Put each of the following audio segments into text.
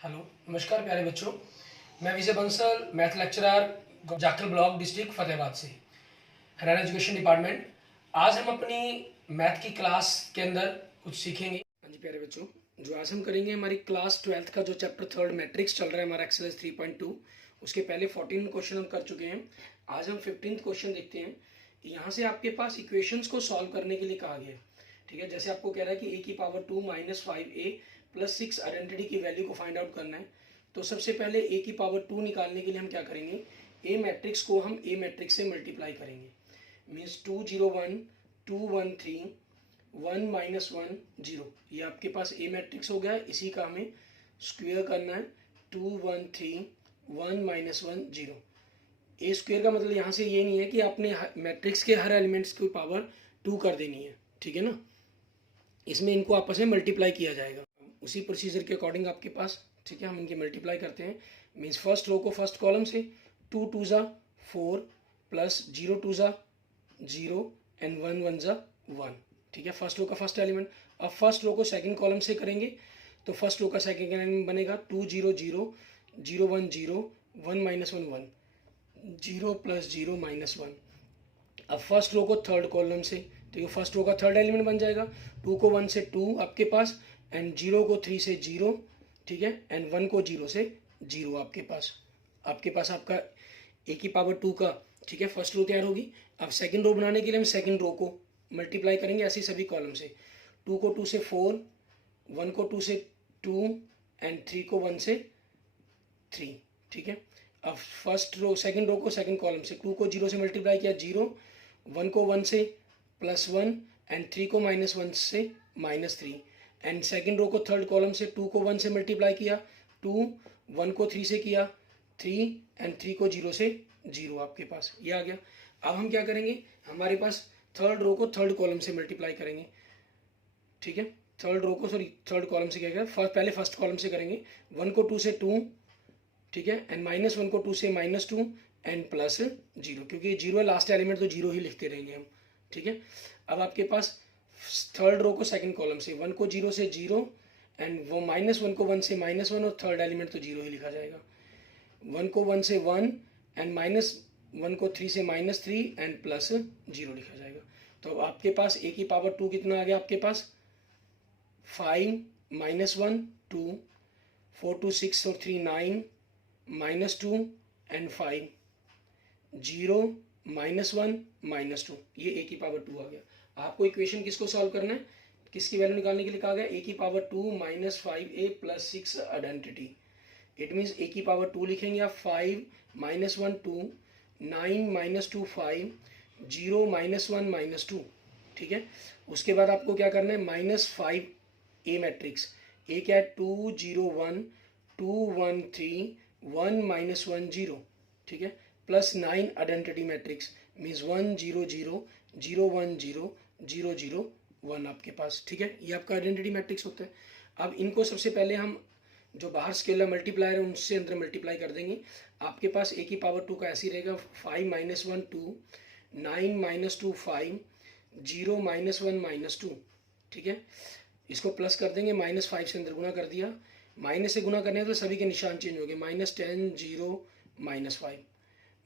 Hello, नमस्कार प्यारे बच्चों। मैं Vijay Bansal, math lecturer, Jakhal block, district Fatehabad से, हरियाणा एजुकेशन डिपार्टमेंट। आज हम अपनी मैथ की क्लास के अंदर कुछ सीखेंगे। हाँ जी प्यारे बच्चों, जो आज हम करेंगे हमारी क्लास 12th का जो चैप्टर 3 मैट्रिक्स चल रहा है हमारा एक्सरसाइज 3.2, उसके पहले 14 क्वेश्चन हम कर चुके हैं। आज हम 15th क्वेश्चन देखते हैं। यहाँ से आपके पास इक्वेशंस को सॉल्व करने के लिए कहा गया है। ठीक है, जैसे आपको कह रहा है कि a की power 2 minus 5a plus 6 identity की वैल्यू को फाइंड आउट करना है। तो सबसे पहले a की पावर 2 निकालने के लिए हम क्या करेंगे, a मैट्रिक्स को हम a मैट्रिक्स से मल्टीप्लाई करेंगे। मीन्स 2 0 1 2 1 3 1 माइनस 1 0, ये आपके पास a मैट्रिक्स हो गया। इसी का हमें स्क्वेयर करना है। 2 1 3 1 माइनस 1 0। ए स्क्वेयर का मतलब यहाँ से ये नहीं है कि आपने मैट्रिक्स के हर एलिमेंट्स की पावर 2 कर देनी है, ठीक है ना। इसमें इनको आपस में मल्टीप्लाई किया जाएगा उसी प्रोसीजर के अकॉर्डिंग आपके पास। ठीक है, हम इनके मल्टीप्लाई करते हैं। मीन्स फर्स्ट रो को फर्स्ट कॉलम से 2 2 ज़ा 4 प्लस 0 2 ज़ा 0 एंड 1 1 ज़ा 1। ठीक है, फर्स्ट रो का फर्स्ट एलिमेंट। अब फर्स्ट रो को सेकंड कॉलम से करेंगे तो फर्स्ट रो का सेकंड एलिमेंट बनेगा 2 0 0 0 1 0 1 माइनस 1 1 0 प्लस 0 माइनस 1। अब फर्स्ट रो को थर्ड कॉलम से, तो ये फर्स्ट रो का थर्ड एलिमेंट बन जाएगा। 2 को 1 से 2 आपके पास, एंड 0 को 3 से 0, ठीक है, एंड 1 को 0 से 0 आपके पास आपका a की पावर 2 का, ठीक है, फर्स्ट रो तैयार होगी। अब सेकंड रो बनाने के लिए हम सेकंड रो को मल्टीप्लाई करेंगे ऐसे सभी कॉलम से। 2 को 2 से 4, 1 को 2 से 2 एंड 3 को 1 से 3। ठीक है, अब फर्स्ट रो सेकंड रो को सेकंड कॉलम से 2 को 0 से मल्टीप्लाई किया 0, 1 को 1 से प्लस 1 एंड 3 को माइनस 1 से माइनस 3। एंड सेकंड रो को थर्ड कॉलम से 2 को 1 से मल्टीप्लाई किया 2, 1 को 3 से किया 3 एंड 3 को 0 से 0 आपके पास ये आ गया। अब हम क्या करेंगे, हमारे पास थर्ड रो को थर्ड कॉलम से मल्टीप्लाई करेंगे। ठीक है, थर्ड कॉलम से क्या करें, पहले फर्स्ट कॉलम से करेंगे। 1 को 2 से 2, ठीक है, एंड माइनस 1 को 2 से माइनस 2 एंड प्लस 0, क्योंकि ये 0 है लास्ट एलिमेंट तो 0 ही लिखते रहेंगे हम। ठीक है, अब आपके पास थर्ड रो को सेकंड कॉलम से 1 को 0 से 0 एंड वो माइनस 1 को 1 से माइनस 1 और थर्ड एलिमेंट तो 0 ही लिखा जाएगा। 1 को 1 से 1 एंड माइनस 1 को 3 से माइनस 3 एंड प्लस 0 लिखा जाएगा। तो अब आपके पास a की पावर 2 कितना आ गया आपके पास, 5 माइनस 1 2 4 2 6 और 3 9 माइनस 2 एंड 5 0 माइनस 1 माइनस 2, ये a की पावर 2 आ गया। आपको इक्वेशन किसको सॉल्व करना है, किसकी वैल्यू निकालने के लिए कहा गया, a की power 2 minus 5a plus 6 identity. It means a की पावर 2 लिखेंगे आप 5 माइनस 1 2 9 माइनस 2 5 0 माइनस 1 माइनस 2। ठीक है, उसके बाद आपको क्या करना है, माइनस 5 a मैट्रिक्स। a क्या है, 2 0 1 2 1 3 1 माइनस 1 0। ठीक है, प्लस 9 आइडेंटिटी मैट्रिक्स मीन्स 1 0 0 0 1 0 0 0 1 आपके पास। ठीक है, ये आपका आइडेंटिटी मैट्रिक्स होता है। अब इनको सबसे पहले हम जो बाहर स्केलर मल्टीप्लायर है उनसे अंदर मल्टीप्लाई कर देंगे। आपके पास a की पावर 2 का ऐसे ही रहेगा, 5 माइनस 1 2 9 माइनस 2 5 0 माइनस 1 माइनस 2। ठीक है, इसको प्लस कर देंगे, माइनस 5 से अंदर गुना कर दिया, माइनस से गुना करने तो सभी के निशान चेंज हो गए। माइनस 10 0 माइनस 5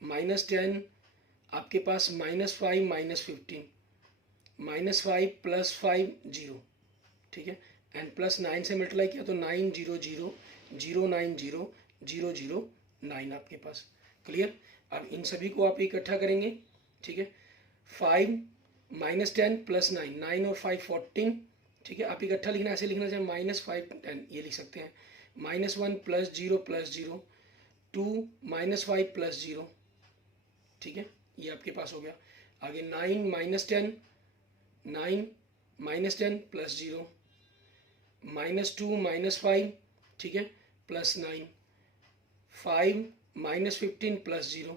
माइनस 10 आपके पास माइनस 5 माइनस 15 माइनस 5 प्लस 5 0। ठीक है, एंड प्लस 9 से मल्टीप्लाई किया तो 9 0 0 0 9 0 0 0 9 आपके पास। क्लियर, अब इन सभी को आप इकट्ठा करेंगे। ठीक है, 5 माइनस 10 प्लस 9 9 और 5 14। ठीक है, आप इकट्ठा लिखना ऐसे लिखना चाहिए, माइनस 5 10 ये लिख सकते हैं। Minus 1 plus 0 2 minus 5 plus 0। ठीक है, ये आपके पास हो गया। आगे 9 minus 10 9 minus 10 plus 0 minus 2 minus 5। ठीक है, प्लस 9 5 माइनस 15 प्लस 0।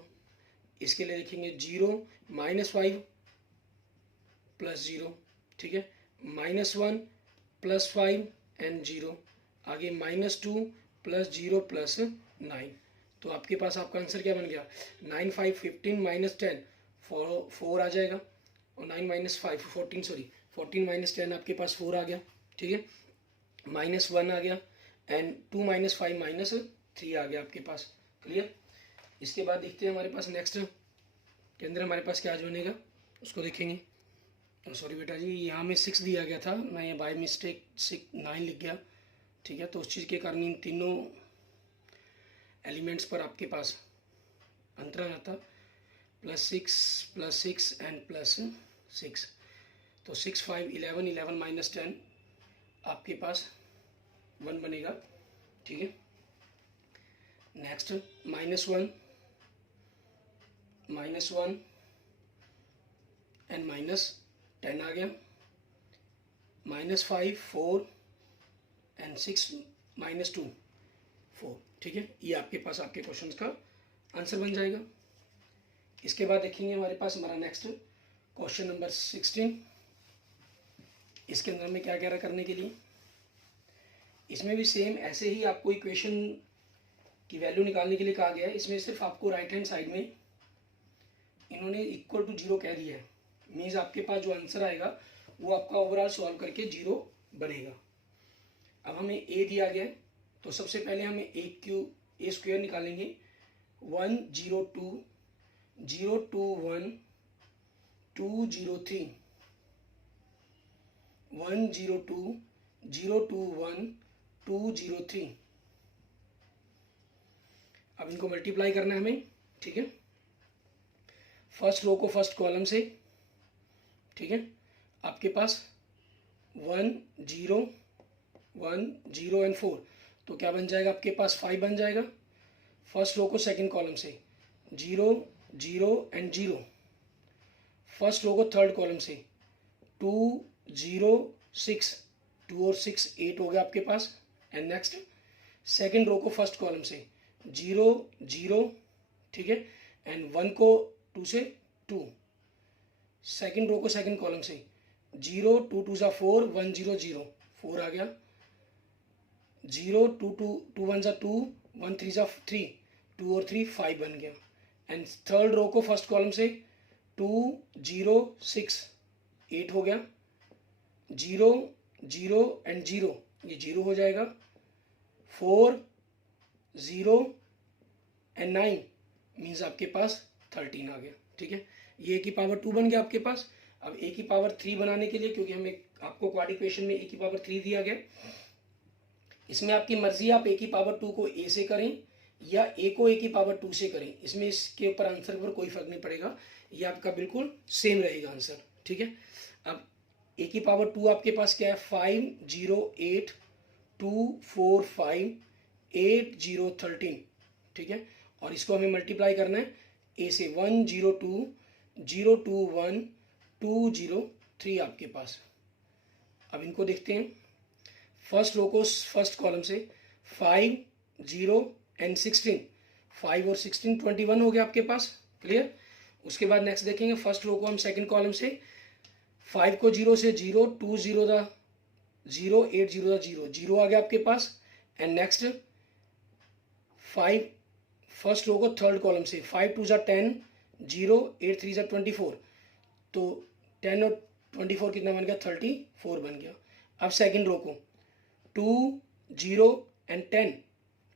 इसके लिए लिखेंगे 0 माइनस 5 प्लस 0। ठीक है, माइनस 1 प्लस 5 एंड 0। आगे माइनस 2 प्लस 0 प्लस 9। तो आपके पास आपका आंसर क्या बन गया, 9 5 15 माइनस 10 4 आ जाएगा, और 9 माइनस 5 14 सॉरी 14 माइनस 10 आपके पास 4 आ गया। ठीक है, माइनस 1 आ गया, एंड 2 माइनस 5 माइनस 3 आ गया आपके पास। क्लियर। इसके बाद देखते हैं हमारे पास नेक्स्ट के अंदर हमारे पास क्या आज बनेगा, उसको देखेंगे। सॉरी बेटा जी, यहाँ में 6 दिया गया था, मैं ये बाय मिस्टेक 9 लिख गया। ठीक है, तो उस चीज़ के कारण इन तीनों एलिमेंट्स पर आपके पास अंतराल आता +6 एंड +6। तो 6 5 11 11 माइनस 10 आपके पास 1 बनेगा। ठीक है, नेक्स्ट -1 एंड -10 आ गया। -5 4 एंड 6 -2 4। ठीक है, ये आपके पास आपके क्वेश्चन का आंसर बन जाएगा। इसके बाद देखेंगे हमारे पास हमारा नेक्स्ट क्वेश्चन नंबर 16। इसके अंदर में क्या कह रहा है करने के लिए, इसमें भी सेम ऐसे ही आपको इक्वेशन की वैल्यू निकालने के लिए कहा गया है। इसमें सिर्फ आपको राइट हैंड साइड में इन्होंने इक्वल टू 0 कह दिया है, मीन्स आपके पास जो आंसर आएगा वो आपका ओवरऑल सॉल्व करके 0 बनेगा। अब हमें ए दिया गया है, तो सबसे पहले हमें ए स्क्वायर निकालेंगे। 1 0 2 0 2 1 2 0 3 1 0 2 0 2 1 2 0 3। अब इनको मल्टीप्लाई करना है हमें। ठीक है, फर्स्ट रो को फर्स्ट कॉलम से। ठीक है, आपके पास 1 0 1 0 एंड 4, तो क्या बन जाएगा आपके पास 5 बन जाएगा। फर्स्ट रो को सेकंड कॉलम से 0 0 एंड 0। फर्स्ट रो को थर्ड कॉलम से 2 0 6, 2 और 6 8 हो गया आपके पास। एंड नेक्स्ट सेकंड रो को फर्स्ट कॉलम से 0 0। ठीक है, एंड 1 को 2 से 2। सेकंड रो को सेकंड कॉलम से 0 2 2 ज़ा 4 1 0 0 4 आ गया। 0 2 2 2 1 ज़ा 2 1 3 ज़ा 3 2 और 3 5 बन गया। एंड थर्ड रो को फर्स्ट कॉलम से 2 0 6 8 हो गया। 0 0 एंड 0, ये 0 हो जाएगा। 4 0 एंड 9 मीन्स आपके पास 13 आ गया। ठीक है, ये ए की पावर 2 बन गया आपके पास। अब ए की पावर 3 बनाने के लिए, क्योंकि हमें आपको क्वाड्रेटिक इक्वेशन में ए की पावर 3 दिया गया, इसमें आपकी मर्जी है आप ए की पावर 2 को ए से करें या ए को ए की पावर 2 से करें। इसमें इसके ऊपर आंसर पर कोई फर्क नहीं पड़ेगा, ये आपका बिल्कुल सेम रहेगा आंसर। ठीक है, अब ए की पावर 2 आपके पास क्या है, 5 0 8 2 4 5 8 0 13। ठीक है, और इसको हमें मल्टीप्लाई करना है ए से। 1 0 2 0 2 1 2 0 3 आपके पास। अब इनको देखते हैं। फर्स्ट रो को फर्स्ट कॉलम से 5 0 एंड 16, 5 और 16 21 हो गया आपके पास। क्लियर। उसके बाद नेक्स्ट देखेंगे, फर्स्ट रो को हम सेकंड कॉलम से 5 को 0 से 0 2 0 दा 0 8 0 दा 0 0 आ गया आपके पास। एंड नेक्स्ट 5 फर्स्ट रो को थर्ड कॉलम से 5 2 ज़ा 10 0 8 3 ज़ा 24, तो 10 और 24 कितना बन गया, 34 बन गया। अब सेकंड रो को 2 0 एंड 10।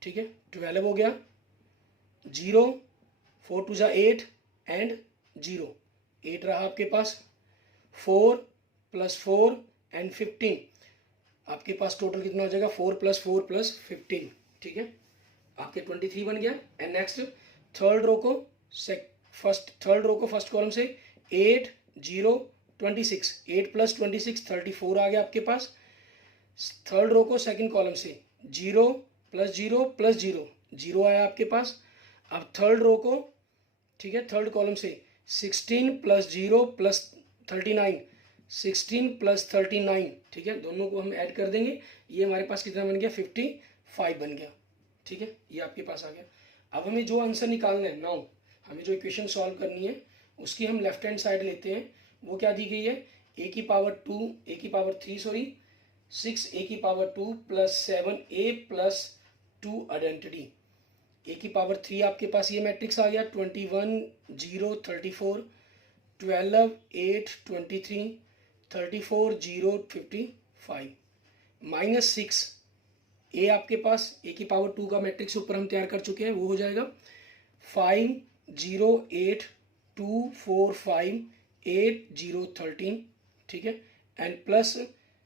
ठीक है, 12 हो गया। 0 4 2 ज़ा 8 एंड 0 8 रहा आपके पास। 4 + 4 एंड 15 आपके पास टोटल कितना हो जाएगा, 4 + 4 + 15। ठीक है, आपके 23 बन गया। एंड नेक्स्ट थर्ड रो को फर्स्ट कॉलम से 8 0 26, 8 + 26 34 आ गया आपके पास। थर्ड रो को सेकंड कॉलम से 0 + 0 + 0 0 आया आपके पास। अब थर्ड रो को, ठीक है, थर्ड कॉलम से 16 + 0 + 39, 16 + 39। ठीक है, दोनों को हम ऐड कर देंगे, ये हमारे पास कितना बन गया, 55 बन गया। ठीक है, ये आपके पास आ गया। अब हमें जो आंसर निकालना है, नाउ हमें जो इक्वेशन सॉल्व करनी है उसकी हम लेफ्ट हैंड साइड लेते हैं। वो क्या दी गई है, ए की पावर 3 सॉरी 6 ए की पावर 2 + 7 ए + 2 आइडेंटिटी। ए की पावर 3 आपके पास ये मैट्रिक्स आ गया, 21 0 34 12 8 23 34 0 55 -6 ए आपके पास ए की पावर 2 का मैट्रिक्स ऊपर हम तैयार कर चुके हैं, वो हो जाएगा 5 0 8 2 4 5 8 0 13, ठीक है, एंड प्लस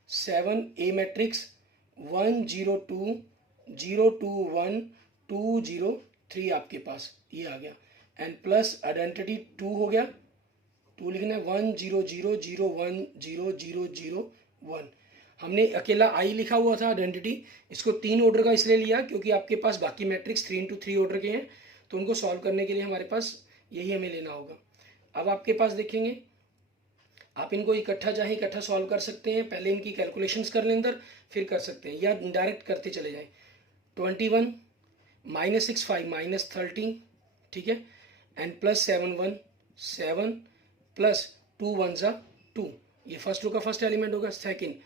7 ए मैट्रिक्स 1 0 2 0 2 1 2 0 3 आपके पास ये आ गया, एंड प्लस आइडेंटिटी 2 हो गया, 2 लिखना है 1 0 0 0 1 0 0 0 1। हमने अकेला आई लिखा हुआ था आइडेंटिटी, इसको 3 ऑर्डर का इसलिए लिया क्योंकि आपके पास बाकी मैट्रिक्स 3 into 3 ऑर्डर के हैं, तो उनको सॉल्व करने के लिए हमारे पास यही हमें लेना होगा। अब आपके पास देखेंगे, आप इनको इकट्ठा चाहे इकट्ठा सॉल्व कर सकते हैं, पहले इनकी कैलकुलेशंस कर लें अंदर, फिर कर सकते हैं, या डायरेक्ट करते चले जाएं। 21 -6 5 -30, ठीक है, एंड प्लस 7 1 7 प्लस 2 1 2, ये फर्स्ट रो का फर्स्ट एलिमेंट होगा। सेकंड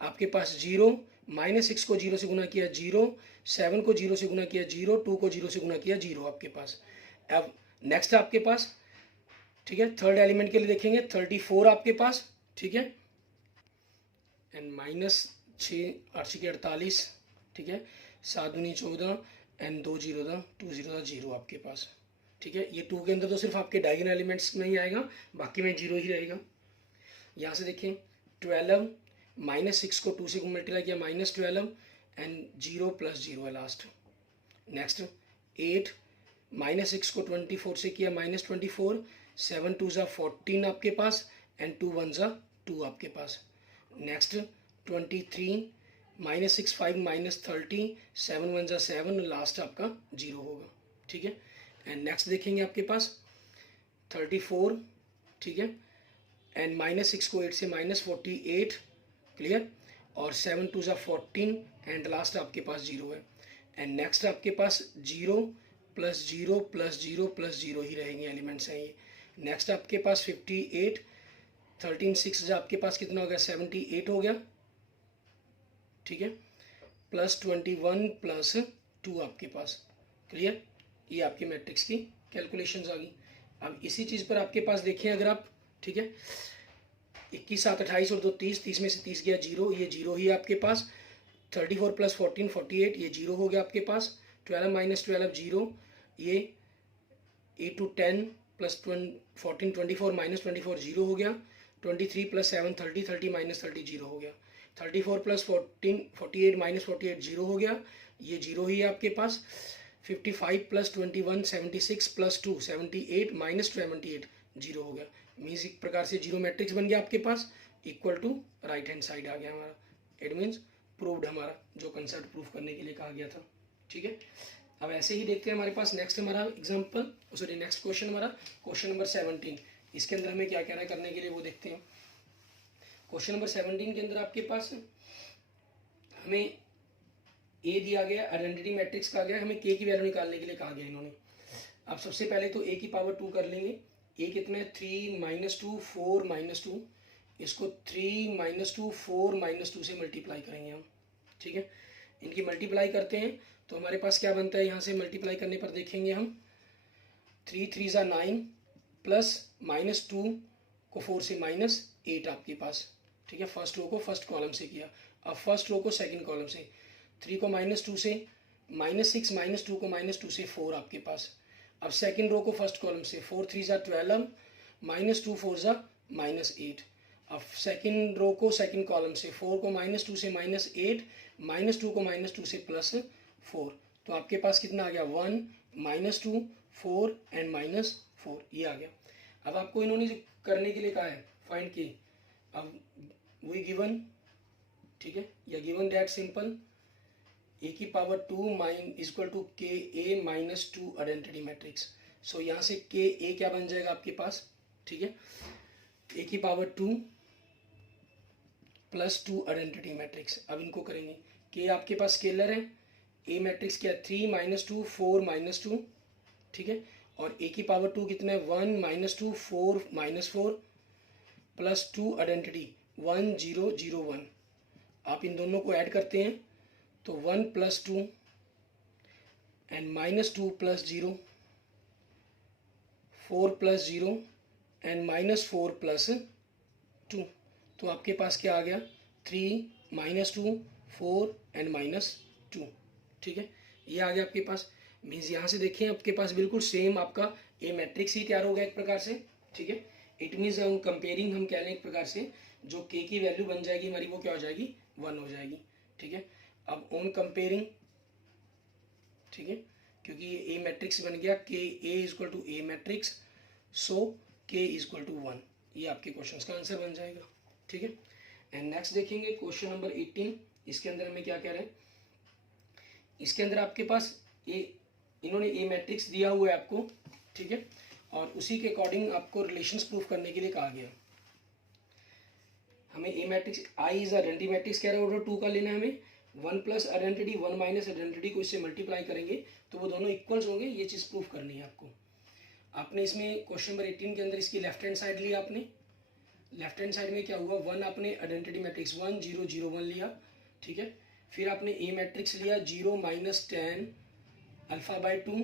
आपके पास 0 -6 को 0 से गुना किया 0, 7 को 0 से गुना किया 0, 2 को 0 से गुना किया 0 आपके पास। अब नेक्स्ट आपके पास, ठीक है, थर्ड एलिमेंट के लिए देखेंगे 34 आपके पास, ठीक है, एंड -6 8 के 48, ठीक है, 7 दूनी 14 एंड 2 0 2 0 0 आपके पास, ठीक है। ये 2 के अंदर तो सिर्फ आपके डायगोनल एलिमेंट्स में ही आएगा, बाकी में 0 ही रहेगा। यहाँ से देखें 12 -6 को 2 से मल्टीप्लाई किया -12 एंड 0 + 0 है लास्ट। नेक्स्ट 8 -6 को 24 से किया -24, 7 2 14 आपके पास एंड 2 1 2 आपके पास। नेक्स्ट 23 -6 5 -30, 7 1 7, लास्ट आपका 0 होगा, ठीक है। एंड नेक्स्ट देखेंगे आपके पास 34, ठीक है, एंड -6 को 8 से -48, क्लियर, और 7 2 14 एंड लास्ट आपके पास 0 है। एंड नेक्स्ट आपके पास 0 + 0 + 0 + 0 ही रहेंगे एलिमेंट्स हैं ये। नेक्स्ट आपके पास 58, 13 6 आपके पास कितना हो गया 78 हो गया, ठीक है, प्लस 21 + 2 आपके पास, क्लियर। ये आपके मैट्रिक्स की कैलकुलेशंस आ गई। अब इसी चीज़ पर आपके पास देखें अगर आप, ठीक है, 21 7 28 और 2 30, 30 में से 30 गया 0, ये 0 ही आपके पास। 34 + 14 48, ये 0 हो गया आपके पास। 12 - 12 0, ये 8 to 10 + 14 24 - 24 0 हो गया। 23 + 7 30 30 - 30 0 हो गया। 34 + 14 48 - 48 0 हो गया, ये 0 ही है आपके पास। 55 + 21 76 + 2 78 - 78 0 हो गया। मीन्स एक प्रकार से 0 मैट्रिक्स बन गया आपके पास, equal to right hand side आ गया हमारा। इट मीन्स प्रूव्ड हमारा जो कंसेप्ट प्रूव करने के लिए कहा गया था, ठीक है। अब ऐसे ही देखते हैं हमारे पास नेक्स्ट हमारा एग्जाम्पल, सॉरी नेक्स्ट क्वेश्चन हमारा क्वेश्चन नंबर 17। इसके अंदर हमें क्या कह रहा है करने के लिए वो देखते हैं। क्वेश्चन नंबर 17 के अंदर आपके पास हमें ए दिया गया, आइडेंटिटी मैट्रिक्स कहा गया, हमें के की वैल्यू निकालने के लिए कहा गया इन्होंने। अब सबसे पहले तो ए की पावर 2 कर लेंगे। ए कितना है 3 - 2 4 - 2, इसको 3 - 2 4 - 2 से मल्टीप्लाई करेंगे हम, ठीक है। इनकी मल्टीप्लाई करते हैं तो हमारे पास क्या बनता है, यहाँ से मल्टीप्लाई करने पर देखेंगे हम 3 3 9 प्लस -2 को 4 से -8 आपके पास, ठीक है। फर्स्ट रो को फर्स्ट कॉलम से किया, अब फर्स्ट रो को सेकंड कॉलम से। 3 को -2 से, -6 -2 को -2 से 4 आपके पास। अब सेकंड रो को फर्स्ट कॉलम से, 4 3 12, -2 4 -8। अब सेकंड रो को सेकंड कॉलम से, 4 को -2 से -8, -2 को -2 से +4, तो आपके पास कितना आ गया 1 -2 4 एंड -4, ये आ गया। अब आपको इन्होंने करने के लिए कहा है फाइंड की, अब वी गिवन, ठीक है, या गिवन दैट सिंपल ए की पावर 2 = के ए -2 आइडेंटिटी मैट्रिक्स। सो यहाँ से के ए क्या बन जाएगा आपके पास, ठीक है, ए की पावर 2 + 2 आइडेंटिटी मैट्रिक्स। अब इनको करेंगे, के आपके पास स्केलर है, ए मैट्रिक्स क्या 3 - 2 4 -2, ठीक है, और ए की पावर 2 कितना है 1 - 2 4 -4 + 2 आइडेंटिटी 1 0 0 1। आप इन दोनों को ऐड करते हैं तो 1 + 2 एंड -2 + 0, 4 + 0 एंड -4 + 2, तो आपके पास क्या आ गया 3 - 2 4 एंड 2, ठीक है। ये आ गया आपके पास, मीन्स यहाँ से देखिए आपके पास बिल्कुल सेम आपका ए मैट्रिक्स ही तैयार हो गया एक प्रकार से, ठीक है। इट मीन्स हम कंपेयरिंग हम कह लें एक प्रकार से, जो के की वैल्यू बन जाएगी हमारी वो क्या हो जाएगी, 1 हो जाएगी, ठीक है। अब ऑन कंपेयरिंग, ठीक है, क्योंकि ये ए मैट्रिक्स बन गया, k A is equal to a matrix, so k is equal to 1, ये आपके क्वेश्चन का आंसर बन जाएगा, ठीक है। एंड नेक्स्ट देखेंगे क्वेश्चन नंबर 18। इसके अंदर हमें क्या कह रहे हैं, इसके अंदर आपके पास इन्होंने ए मैट्रिक्स दिया हुआ है आपको, ठीक है, और उसी के अकॉर्डिंग आपको रिलेशंस प्रूफ करने के लिए कहा गया। हमें a matrix I is identity matrix कह रहे हैं, ऑर्डर 2 का लेना है हमें, 1 प्लस आइडेंटिटी 1 माइनस आइडेंटिटी को इससे मल्टीप्लाई करेंगे तो वो दोनों इक्वल्स होंगे, ये चीज़ प्रूफ करनी है आपको। आपने इसमें क्वेश्चन नंबर 18 के अंदर इसकी लेफ्ट हैंड साइड लिया, आपने लेफ्ट हैंड साइड में क्या हुआ, 1 आपने आइडेंटिटी मैट्रिक्स 1 0 0 1 लिया, ठीक है। फिर आपने ए मैट्रिक्स लिया 0 minus 10 alpha by 2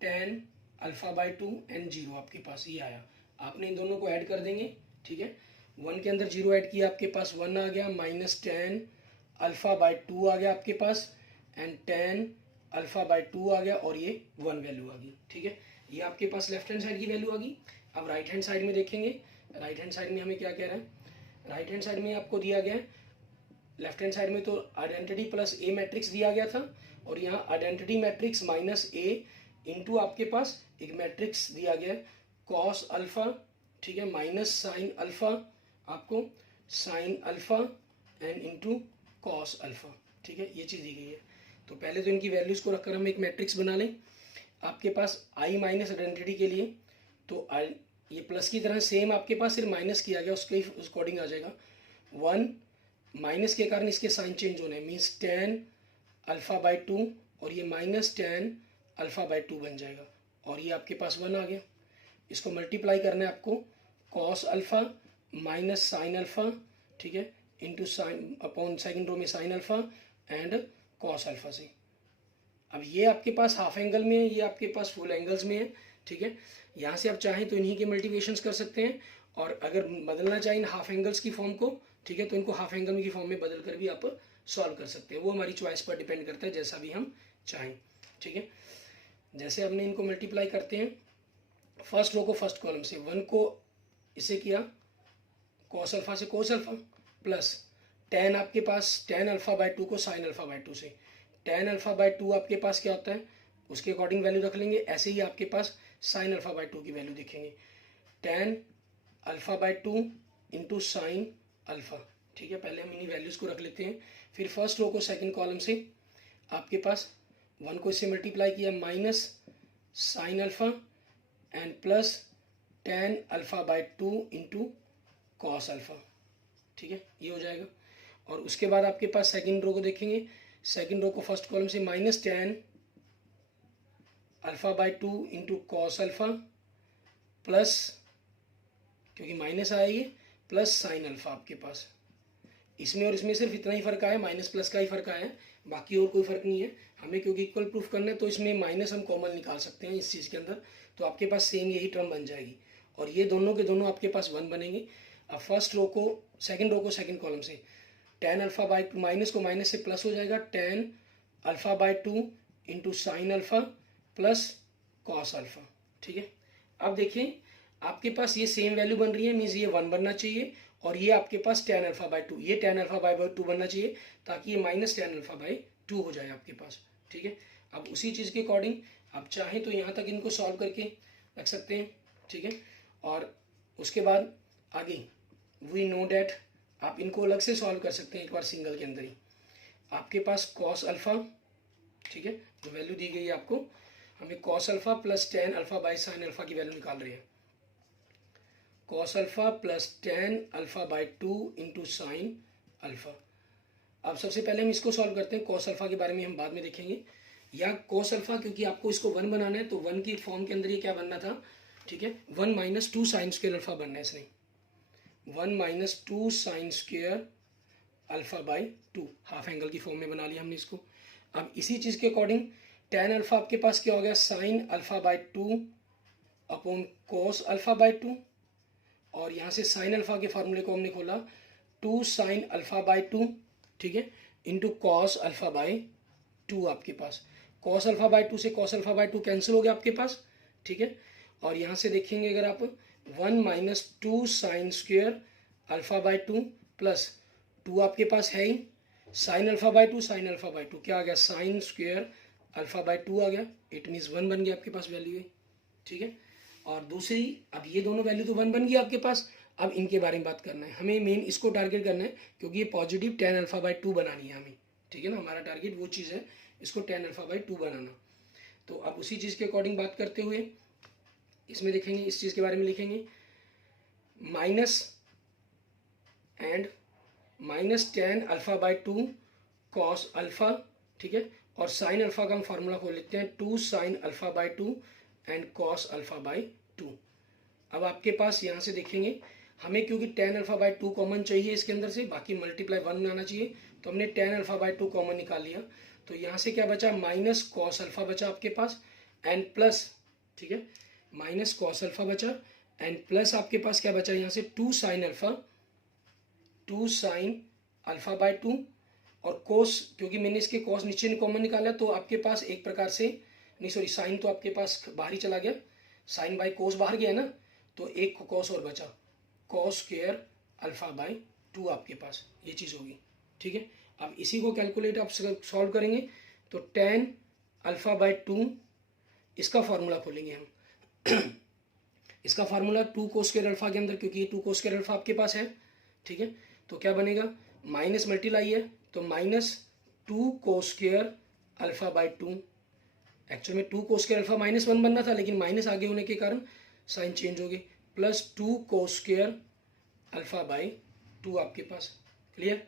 10 alpha by 2 and 0 आपके पास ये आया। आपने इन दोनों को ऐड कर देंगे, ठीक है। 1 के अंदर 0 ऐड किया, आपके पास 1 आ गया, माइनस 10 अल्फा बाई 2 आ गया आपके पास, एंड 10 अल्फा बाई 2 आ गया, और ये 1 वैल्यू आ गई, ठीक है। ये आपके पास लेफ्ट हैंड साइड की वैल्यू आ गई। अब राइट हैंड साइड में देखेंगे, राइट हैंड साइड में हमें क्या कह रहा है, राइट हैंड साइड में आपको दिया गया है, लेफ्ट हैंड साइड में तो आइडेंटिटी प्लस ए मैट्रिक्स दिया गया था, और यहाँ आइडेंटिटी मैट्रिक्स माइनस ए इंटू आपके पास एक मैट्रिक्स दिया गया है कॉस अल्फा, ठीक है, माइनस साइन अल्फा, आपको sign alpha and into cos alpha, ठीक है, ये चीज़ दी गई है। तो पहले तो इनकी वैल्यूज़ को रखकर हम एक मैट्रिक्स बना लें। आपके पास आई माइनस आइडेंटिटी के लिए तो आई ये प्लस की तरह सेम आपके पास सिर्फ माइनस किया गया, उसके उस अकॉर्डिंग आ जाएगा 1, माइनस के कारण इसके साइन चेंज होने, मीन्स 10 अल्फा बाई 2, और ये माइनस 10 अल्फा बाई 2 बन जाएगा, और ये आपके पास 1 आ गया। इसको मल्टीप्लाई करना है आपको, cos alpha minus sine alpha, ठीक है, into sine upon second row में sine alpha and cos alpha से। अब ये आपके पास हाफ एंगल में है, ये आपके पास फुल एंगल्स में है, ठीक है। यहाँ से आप चाहें तो इन्हीं के मल्टीप्लिकेशंस कर सकते हैं, और अगर बदलना चाहें हाफ एंगल्स की फॉर्म को, ठीक है, तो इनको हाफ एंगल की फॉर्म में बदल कर भी आप सॉल्व कर सकते हैं। वो हमारी चॉइस पर डिपेंड करता है, जैसा भी हम चाहें, ठीक है। जैसे हमने इनको मल्टीप्लाई करते हैं, फर्स्ट रो को फर्स्ट कॉलम से, 1 को इसे किया कॉस अल्फा से कोस अल्फा, प्लस 10 आपके पास 10 अल्फा बाई 2 को साइन अल्फा बाई 2 से, 10 अल्फा बाई 2 आपके पास क्या होता है, उसके अकॉर्डिंग वैल्यू रख लेंगे। ऐसे ही आपके पास साइन अल्फा बाई 2 की वैल्यू देखेंगे, 10 alpha by 2 into sine alpha, ठीक है। पहले हम इन्हीं वैल्यूज़ को रख लेते हैं। फिर फर्स्ट रो को सेकंड कॉलम से आपके पास 1 को इससे मल्टीप्लाई किया, minus sine alpha and plus 10 alpha by 2 into cos alpha, ठीक है, ये हो जाएगा। और उसके बाद आपके पास सेकंड रो को देखेंगे, सेकंड रो को फर्स्ट कॉलम से minus 10 alpha by 2 into cos alpha, plus क्योंकि माइनस आएगी, प्लस साइन अल्फा आपके पास। इसमें और इसमें सिर्फ इतना ही फर्क आया, माइनस प्लस का ही फर्क आया है, बाकी और कोई फर्क नहीं है। हमें क्योंकि इक्वल प्रूफ करना है तो इसमें माइनस हम कॉमन निकाल सकते हैं इस चीज़ के अंदर, तो आपके पास सेम यही टर्म बन जाएगी, और ये दोनों के दोनों आपके पास 1 बनेंगे। अब फर्स्ट रो को सेकंड कॉलम से 10 अल्फा बाई 2, माइनस को माइनस से प्लस हो जाएगा, 10 alpha by 2 into sine alpha plus cos alpha, ठीक है। अब देखिए आपके पास ये सेम वैल्यू बन रही है, मीन्स ये 1 बनना चाहिए, और ये आपके पास 10 अल्फा बाई 2, ये 10 अल्फा बाई 2 बनना चाहिए, ताकि ये माइनस 10 अल्फा बाई 2 हो जाए आपके पास, ठीक है। अब उसी चीज़ के अकॉर्डिंग आप चाहें तो यहाँ तक इनको सॉल्व करके रख सकते हैं, ठीक है। और उसके बाद आगे वी नो डैट आप इनको अलग से सॉल्व कर सकते हैं एक बार सिंगल के अंदर ही। आपके पास कॉस अल्फा, ठीक है, जो वैल्यू दी गई है आपको, हमें cos alpha plus 10 alpha by sine alpha की वैल्यू निकाल रही है, cos alpha plus 10 alpha by 2 into sine alpha. अब सबसे पहले हम इसको सॉल्व करते हैं, कॉस अल्फा के बारे में हम बाद में देखेंगे। या कॉस अल्फा, क्योंकि आपको इसको 1 बनाना है, तो 1 की फॉर्म के अंदर ये क्या बनना था, ठीक है, 1 माइनस 2 साइन स्क्वायर अल्फा बनना है इसने, 1 minus 2 sine square alpha by 2, half angle की फॉर्म में बना लिया हमने इसको। अब इसी चीज़ के अकॉर्डिंग 10 अल्फा आपके पास क्या हो गया, sine alpha by 2 upon cos alpha by 2, और यहाँ से साइन अल्फा के फार्मूले को हमने खोला 2 साइन अल्फा बाई 2, ठीक है, इंटू कॉस अल्फा बाई 2 आपके पास। कॉस अल्फा बाय 2 से कॉस अल्फा बाय 2 कैंसिल हो गया आपके पास, ठीक है। और यहाँ से देखेंगे अगर आप 1 minus 2 sine square alpha by 2 plus 2 आपके पास है ही, sine alpha by 2 sine alpha by 2 क्या आ गया, साइन स्क्वेयर अल्फा बाय 2 आ गया। इट मीन्स 1 बन गया आपके पास वैल्यू है, ठीक है। और दूसरी, अब ये दोनों वैल्यू तो 1 बन गई आपके पास। अब इनके बारे में बात करना है हमें, मेन इसको टारगेट करना है क्योंकि ये पॉजिटिव tan अल्फा बाय 2 बनानी है हमें, ठीक है ना। हमारा टारगेट वो चीज़ है, इसको tan अल्फा बाय 2 बनाना। तो अब उसी चीज़ के अकॉर्डिंग बात करते हुए इसमें देखेंगे, इस चीज़ के बारे में लिखेंगे minus and minus tan alpha by 2 cos alpha, ठीक है। और साइन अल्फा का हम फार्मूला खोल लेते हैं 2 sine alpha by 2 and cos alpha by 2। अब आपके पास यहाँ से देखेंगे हमें, क्योंकि tan अल्फा बाय 2 कॉमन चाहिए इसके अंदर से, बाकी मल्टीप्लाई 1 आना चाहिए, तो हमने tan अल्फा बाय 2 कॉमन निकाल लिया। तो यहाँ से क्या बचा, माइनस कॉस अल्फा बचा आपके पास एंड प्लस, ठीक है, माइनस कॉस अल्फा बचा एंड प्लस आपके पास क्या बचा यहाँ से 2 sine alpha, 2 sine alpha by 2 और कोस, क्योंकि मैंने इसके कॉस नीचे कॉमन निकाला तो आपके पास एक प्रकार से, नहीं सॉरी, साइन तो आपके पास बाहर ही चला गया, साइन बाय कोस बाहर गया ना, तो एक कॉस और बचा, कॉस स्क्वायर अल्फा बाय 2 आपके पास ये चीज़ होगी, ठीक है। अब इसी को कैलकुलेट आप सॉल्व करेंगे तो tan अल्फा बाय 2 इसका फार्मूला खोलेंगे हम इसका फार्मूला 2 कोस स्क्वायर अल्फा के अंदर, क्योंकि ये 2 कोस स्क्वायर अल्फा आपके पास है, ठीक है। तो क्या बनेगा, माइनस मल्टीप्लाई है तो minus 2 cos square alpha by 2। Actual में 2 कोस स्क्वायर अल्फा -1 बनना था, लेकिन माइनस आगे होने के कारण साइन चेंज हो गई, plus 2 cos square alpha by 2 आपके पास, क्लियर।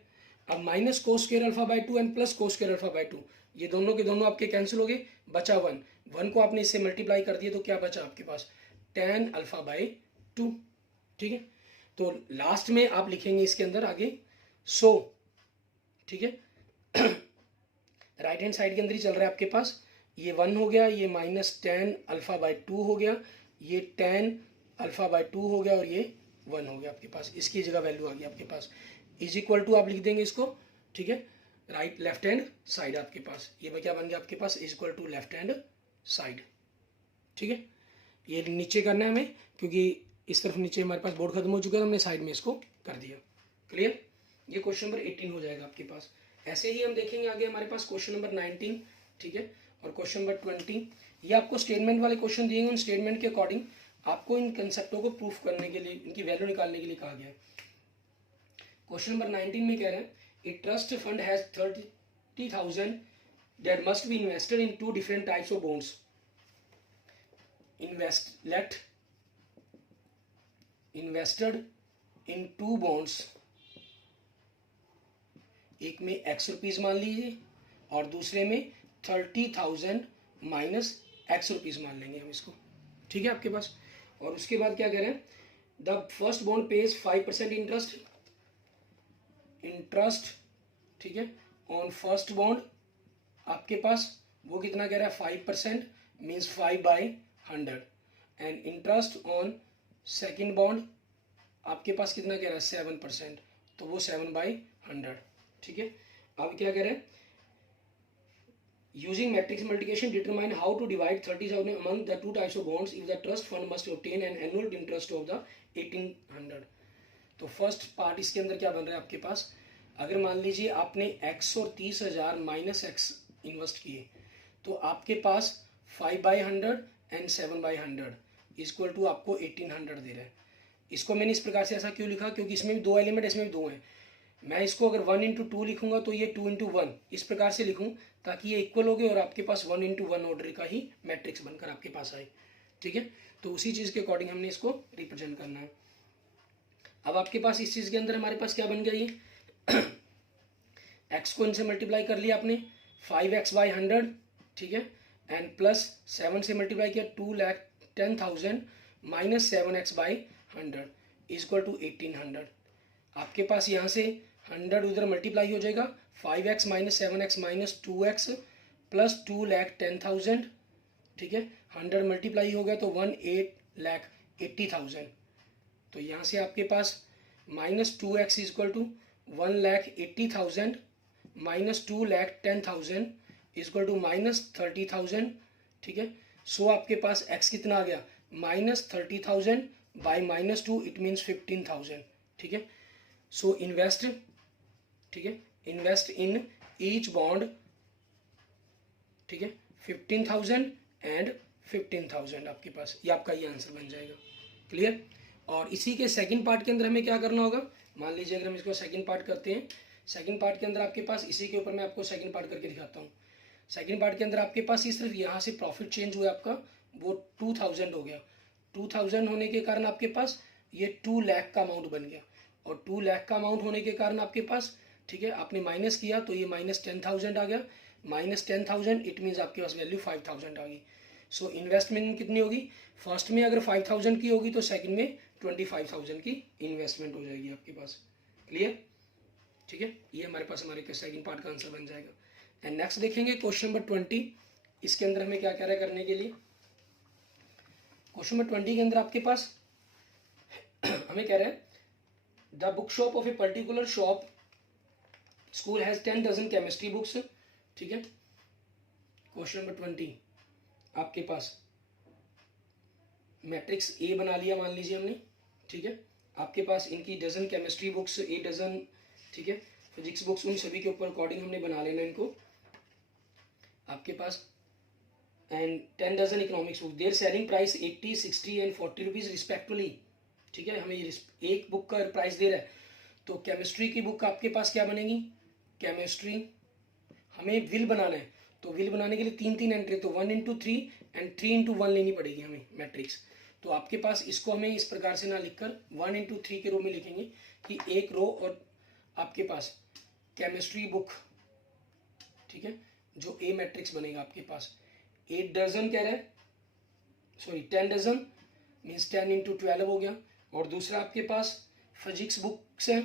अब minus cos square alpha by 2 and plus cos square alpha by 2, ये दोनों के दोनों आपके कैंसिल हो गए, बचा 1 को आपने इससे मल्टीप्लाई कर दिया तो क्या बचा आपके पास, tan अल्फा बाय 2, ठीक है। तो लास्ट में आप लिखेंगे इसके अंदर आगे सो, ठीक है राइट हैंड साइड के अंदर ही चल रहा है आपके पास, ये 1 हो गया, ये माइनस tan अल्फा बाय 2 हो गया, ये tan अल्फा बाय 2 हो गया और ये 1 हो गया आपके पास, इसकी जगह वैल्यू आ गई आपके पास, इज इक्वल टू आप लिख देंगे इसको, ठीक है, राइट लेफ्ट हैंड साइड आपके पास, ये क्या बन गया आपके पास, is equal to left hand side, ठीक है। ये नीचे करना है हमें, क्योंकि इस तरफ नीचे हमारे पास बोर्ड खत्म हो चुका है, हमने साइड में इसको कर दिया, क्लियर। ये क्वेश्चन नंबर 18 हो जाएगा आपके पास। ऐसे ही हम देखेंगे आगे हमारे पास क्वेश्चन नंबर 19, ठीक है, और क्वेश्चन नंबर 20। ये आपको स्टेटमेंट वाले क्वेश्चन दिए, उन स्टेटमेंट के अकॉर्डिंग आपको इन कंसेप्टों को प्रूफ करने के लिए, इनकी वैल्यू निकालने के लिए कहा गया है। क्वेश्चन नंबर 19 में कह रहे हैं, a trust fund has 30,000 that must be invested in 2 different types of bonds. Invested in 2 bonds, एक में x रुपीज मान लीजिए और दूसरे में 30,000 माइनस x रुपीज मान लेंगे हम इसको, ठीक है आपके पास। और उसके बाद क्या कह रहे हैं, the first bond page 5% interest, ठीक है, ऑन फर्स्ट बॉन्ड आपके पास वो कितना कह रहा है 5%, means 5/100 and interest on second bond आपके पास कितना कह रहा है 7%, तो वो 7/100, ठीक है। अब क्या कह रहे हैं, using matrix multiplication determine how to divide 30,000 among the 2 types of bonds if the trust fund must obtain an annual interest of the 1800। तो फर्स्ट पार्ट इसके अंदर क्या बन रहा है आपके पास, अगर मान लीजिए आपने x और 30,000 माइनस x इन्वेस्ट किए तो आपके पास 5/100 एंड 7/100 इक्वल टू आपको 1800 दे रहा है। इसको मैंने इस प्रकार से ऐसा क्यों लिखा, क्योंकि इसमें भी 2 एलिमेंट, इसमें भी 2 हैं। मैं इसको अगर 1 into 2 लिखूंगा तो ये 2 into 1 इस प्रकार से लिखूं ताकि ये इक्वल हो गए और आपके पास 1 into 1 ऑर्डर का ही मैट्रिक्स बनकर आपके पास आए, ठीक है। तो उसी चीज़ के अकॉर्डिंग हमने इसको रिप्रेजेंट करना है। अब आपके पास इस चीज़ के अंदर हमारे पास क्या बन गया, ये x को इनसे मल्टीप्लाई कर लिया आपने 5x/100, ठीक है, एंड प्लस 7 से मल्टीप्लाई किया 2,10,000 माइनस 7x/100 इक्वल टू 1800। आपके पास यहाँ से 100 उधर मल्टीप्लाई हो जाएगा, 5x minus 7x minus 2x plus 2,10,000, ठीक है, 100 मल्टीप्लाई हो गया तो 1,80,000। तो यहाँ से आपके पास minus 2x equal to 1,80,000 minus 2,10,000 equal to -30,000, ठीक है। सो आपके पास x कितना आ गया, -30,000 बाई -2, इट मीन्स 15,000, ठीक है। सो इन्वेस्ट, ठीक है, इन्वेस्ट इन ईच बॉन्ड, ठीक है, 15,000 एंड 15,000 आपके पास, ये आपका ये आंसर बन जाएगा। क्लियर। और इसी के सेकंड पार्ट के अंदर हमें क्या करना होगा, मान लीजिए अगर हम इसको सेकंड पार्ट करते हैं, सेकंड पार्ट के अंदर आपके पास, इसी के ऊपर मैं आपको सेकंड पार्ट करके दिखाता हूँ। सेकंड पार्ट के अंदर आपके पास ये सिर्फ यहाँ से प्रॉफिट चेंज हुआ आपका, वो 2,000 हो गया। 2,000 होने के कारण आपके पास ये 2 लाख का अमाउंट बन गया, और 2 लाख का अमाउंट होने के कारण आपके पास, ठीक है, आपने माइनस किया तो ये -10,000 आ गया। -10,000 इट मीन्स आपके पास वैल्यू 5,000 आ गई। सो इन्वेस्टमेंट कितनी होगी, फर्स्ट में अगर 5,000 की होगी तो सेकंड में 25,000 की इन्वेस्टमेंट हो जाएगी आपके पास। क्लियर, ठीक है। ये हमारे पास हमारे सेकंड पार्ट का आंसर बन जाएगा। एंड नेक्स्ट देखेंगे क्वेश्चन नंबर 20। इसके अंदर हमें क्या कह रहा है करने के लिए, क्वेश्चन नंबर 20 के अंदर आपके पास हमें कह रहा है the book shop of a particular shop school has 10 dozen chemistry books, ठीक है। क्वेश्चन नंबर 20 आपके पास मैट्रिक्स ए बना लिया मान लीजिए हमने, ठीक है। आपके पास इनकी डजन केमिस्ट्री बुक्स, 8 डजन, ठीक है, फिजिक्स बुक्स, उन सभी के ऊपर अकॉर्डिंग हमने बना लेना इनको आपके पास। And 10 dozen economics book, their selling price 80, 60 and 40 rupees respectively, ठीक है। हमें एक बुक का प्राइस दे रहा है, तो केमिस्ट्री की बुक आपके पास क्या बनेगी, केमिस्ट्री हमें विल बनाना है, तो विल बनाने के लिए 3 एंट्री, तो 1 into 3 एंड 3 into 1 लेनी पड़ेगी हमें मैट्रिक्स। तो आपके पास इसको हमें इस प्रकार से ना लिखकर 1 into 3 के रो में लिखेंगे कि एक रो, और आपके पास केमिस्ट्री बुक, ठीक है, जो ए मैट्रिक्स बनेगा आपके पास 8 डजन कह रहा है, सॉरी 10 डजन मीन्स 10 into 12 हो गया। और दूसरा आपके पास फिजिक्स बुक्स है,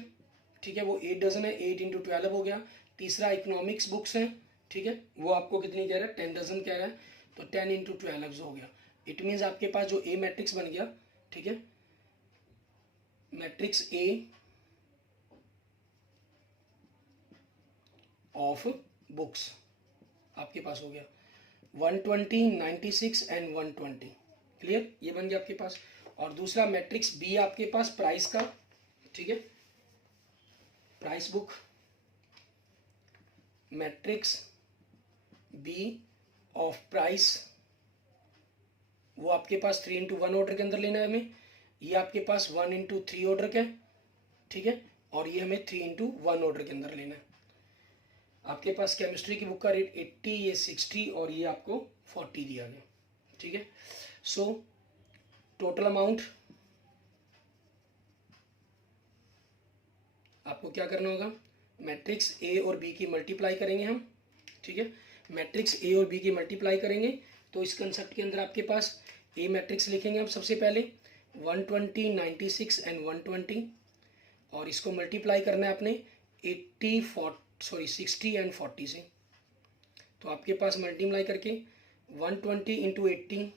ठीक है, वो 8 डजन है, 8 into 12 हो गया। तीसरा इकोनॉमिक्स बुक्स है, ठीक है, वो आपको कितनी कह रहा है, 10 डजन कह रहा है, तो 10 into 12 हो गया। इट मीन्स आपके पास जो ए मैट्रिक्स बन गया, ठीक है, मैट्रिक्स ए ऑफ बुक्स आपके पास हो गया 120, 96 एंड 120। क्लियर, ये बन गया आपके पास। और दूसरा मैट्रिक्स बी आपके पास प्राइस का, ठीक है, price book, matrix B of price, वो आपके पास 3 into 1 ऑर्डर के अंदर लेना है हमें। ये आपके पास 1 into 3 ऑर्डर का है, ठीक है, और ये हमें 3 into 1 ऑर्डर के अंदर लेना है। आपके पास केमिस्ट्री की बुक का रेट 80, ये 60 और ये आपको 40 दिया गया, ठीक है। सो टोटल अमाउंट आपको क्या करना होगा, मैट्रिक्स ए और बी की मल्टीप्लाई करेंगे हम, ठीक है, मैट्रिक्स ए और बी की मल्टीप्लाई करेंगे। तो इस कंसेप्ट के अंदर आपके पास ए मैट्रिक्स लिखेंगे हम सबसे पहले 120, 96 एंड 120, और इसको मल्टीप्लाई करना है आपने 60 एंड 40 से। तो आपके पास मल्टीप्लाई करके 120 into 80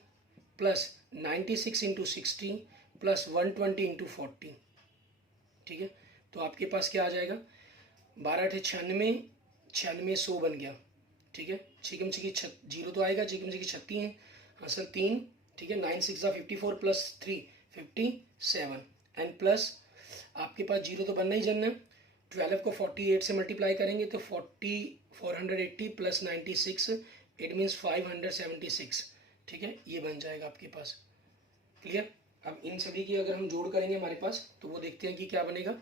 plus 96 into 60 plus 120 into 40, ठीक है। तो आपके पास क्या आ जाएगा, 12 96, 96 100 बन गया, ठीक है। छिकम छिकी जीरो तो आएगा, छिकम छिकी 36 है, हाँ सर 3, ठीक है, 9 6 54 प्लस 3 57 एंड प्लस आपके पास जीरो तो बनना ही जानना है। 12 को 48 से मल्टीप्लाई करेंगे तो 480 प्लस 96 इट मीन्स 576, ठीक है, ये बन जाएगा आपके पास। क्लियर। अब इन सभी की अगर हम जोड़ करेंगे हमारे पास, तो वो देखते हैं कि क्या बनेगा।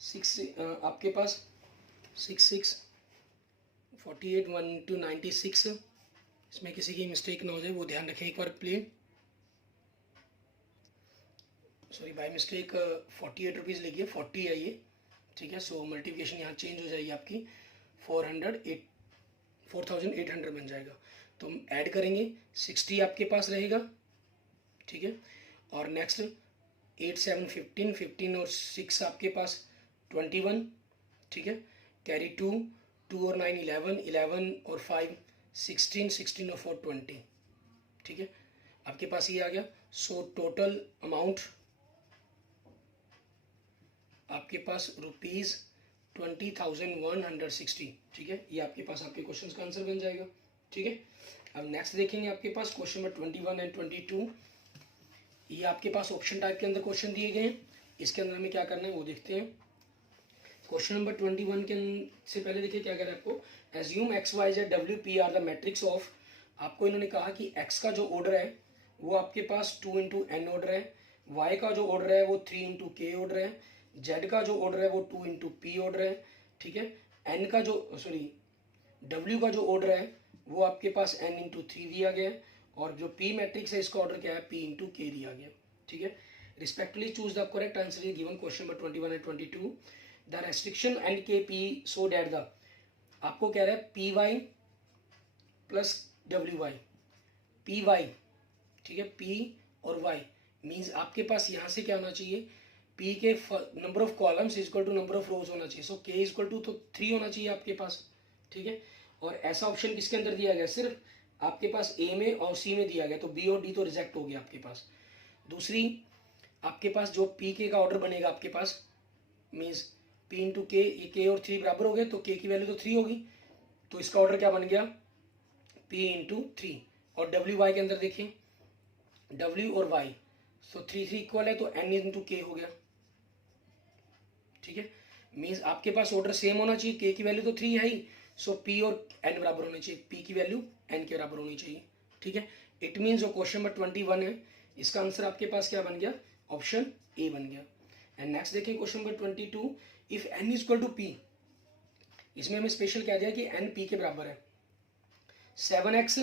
6 आपके पास 6 48 1 into 96, इसमें किसी की मिस्टेक ना हो जाए वो ध्यान रखें एक बार please, sorry by mistake 48 rupees लिखिए, 40 है ये, ठीक है। सो मल्टीप्लिकेशन यहाँ चेंज हो जाएगी आपकी 4800 बन जाएगा। तो हम ऐड करेंगे 60 आपके पास रहेगा, ठीक है, और नेक्स्ट 8 7 15, 15 और 6 आपके पास 21, ठीक है, कैरी 2 और 9 11, 11 और 5 16, 16 और 4 20, ठीक है, आपके पास ये आ गया। सो टोटल अमाउंट आपके पास रुपीज़ 20,160, ठीक है। ये आपके पास आपके क्वेश्चन का आंसर बन जाएगा, ठीक है। अब नेक्स्ट देखेंगे आपके पास क्वेश्चन नंबर 21 एंड 22। ये आपके पास ऑप्शन टाइप के अंदर क्वेश्चन दिए गए हैं, इसके अंदर हमें क्या करना है वो देखते हैं। क्वेश्चन नंबर 21 के से पहले देखिए क्या कह रहा है आपको, assume X Y Z W P are the matrix of. आपको इन्होंने कहा कि एक्स का जो ऑर्डर है वो आपके पास 2 इंटू एन ऑर्डर है, वाई का जो ऑर्डर है वो 3 इंटू के ऑर्डर है, जेड का जो ऑर्डर है वो 2 इंटू पी ऑर्डर है, ठीक है। एन का जो डब्ल्यू का जो ऑर्डर है वो आपके पास एन इंटू 3 दिया गया है, और जो पी मैट्रिक्स है इसका ऑर्डर क्या है, पी इंटू के दिया गया, ठीक है। Respectively choose the correct answer in given question number 21 and 22। The restriction and K P so that the, आपको कह रहा है P Y plus W Y, P Y, ठीक है, पी और वाई मीन्स आपके पास यहाँ से क्या होना चाहिए, पी के number of columns equal to number of rows होना चाहिए, सो के इक्वल टू तो 3 होना चाहिए आपके पास, ठीक है। और ऐसा ऑप्शन किसके अंदर दिया गया, सिर्फ आपके पास ए में और सी में दिया गया, तो बी और डी तो रिजेक्ट हो गया आपके पास। दूसरी आपके पास जो पी के का ऑर्डर बनेगा आपके पास मीन्स पी इंटू के, ये के और 3 बराबर हो गए तो के की वैल्यू तो 3 होगी, तो इसका ऑर्डर क्या बन गया, पी इंटू 3। और डब्ल्यू वाई के अंदर देखिए डब्ल्यू और वाई, सो 3 इक्वल है तो एन इंटू के हो गया, ठीक है। मीन्स आपके पास ऑर्डर सेम होना चाहिए, के की वैल्यू तो 3 है ही, सो पी और एन बराबर होने चाहिए, पी की वैल्यू एन के बराबर होनी चाहिए, ठीक है। इट मीन्स जो क्वेश्चन नंबर 21 है इसका आंसर आपके पास क्या बन गया, ऑप्शन ए बन गया। एंड नेक्स्ट देखें question number 22, if N is equal to P, इसमें हमें स्पेशल कह दिया कि एन पी के बराबर है। 7x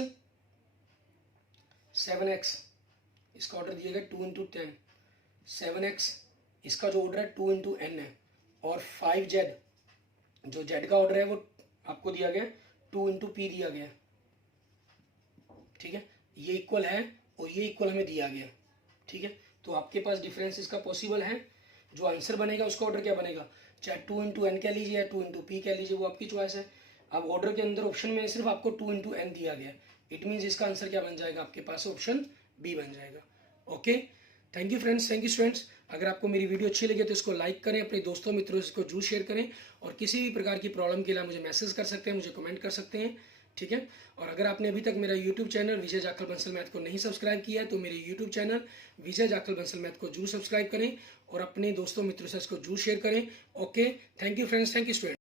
इसका ऑर्डर दिया गया 2 इंटू 10, 7x इसका जो ऑर्डर है 2 इंटू एन है, और 5z जो z का ऑर्डर है वो आपको दिया गया 2 इंटू पी दिया गया, ठीक है। ये इक्वल है और ये इक्वल हमें दिया गया, ठीक है। तो आपके पास डिफरेंस इसका पॉसिबल है, जो आंसर बनेगा उसका ऑर्डर क्या बनेगा, चाहे 2 इंटू एन कह लीजिए या 2 इंटू पी कह लीजिए, वो आपकी चॉइस है। अब ऑर्डर के अंदर ऑप्शन में सिर्फ आपको 2 इंटू एन दिया गया, इट मीन्स इसका आंसर क्या बन जाएगा आपके पास, ऑप्शन बी बन जाएगा। Okay, thank you friends, thank you students. अगर आपको मेरी वीडियो अच्छी लगे तो इसको लाइक करें, अपने दोस्तों मित्रों से इसको जरूर शेयर करें, और किसी भी प्रकार की प्रॉब्लम के लिए मुझे मैसेज कर सकते हैं, मुझे कमेंट कर सकते हैं, ठीक है। और अगर आपने अभी तक मेरा यूट्यूब चैनल विजय जाखल बंसल मैथ को नहीं सब्सक्राइब किया है तो मेरे यूट्यूब चैनल विजय जाखल बंसल मैथ को जरूर सब्सक्राइब करें और अपने दोस्तों मित्रों से इसको जरूर शेयर करें। Okay, thank you friends, thank you students.